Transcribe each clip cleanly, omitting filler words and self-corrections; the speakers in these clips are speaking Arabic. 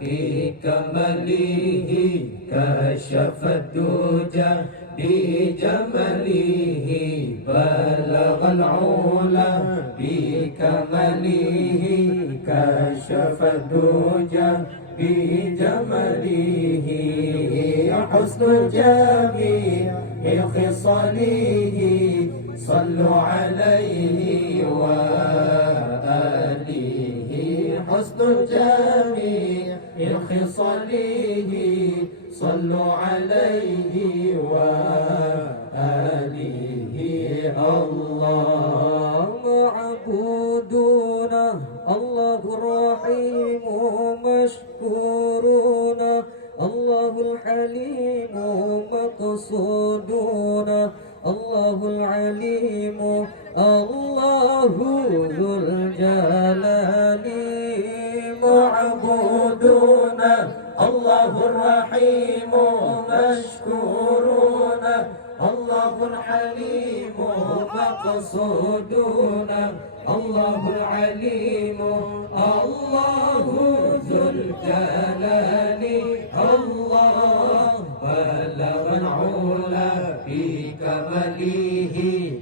بكماله كشف الدجى بجماله بلغ العلا بكماله كشف الدجى بجماله حسن جميع خصاله صلوا عليه وآله حسن جميع خصاله صلوا عليه وآله الله معبودنا الله الرحيم مشكورنا الله الحليم مقصودنا الله العليم الله ذو الجلال معبودنا الله الرحيم مشكورنا الله الحليم مقصودنا الله العليم الله ذو الجلال الله بلغ العلا بكماله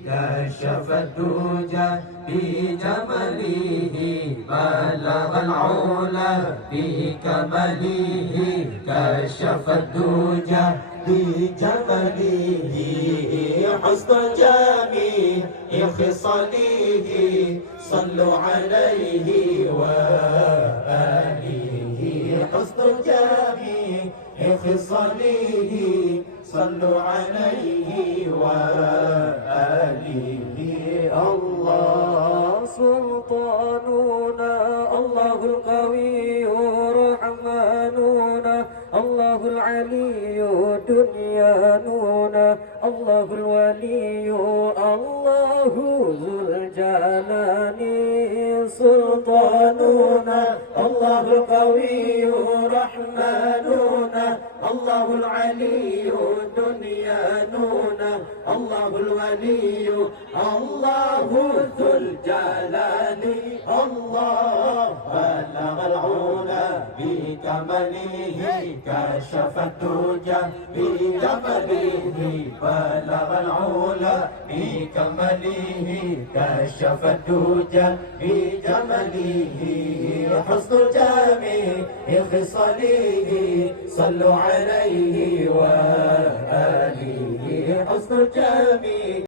كشف الدجى بجماله بلغ العلا بكماله كشف الدجى بجماله حسن جميع خصاله صلوا عليه وآله حسن جميع خصاله صلوا عليه وآله الله سلطاننا الله القوي رحمننا الله العلي دنياننا الله الولي الله ذو الجلال سلطاننا الله القوي رحمننا الله العلي دنياننا الله الولي الله ذو الجلال الله بلغ العلا بكماله كشف الدجى بجماله بلغ العلا بكماله كشف الدجى بجماله حسن جميع خصاله صلوا عليه وآله حسن جميع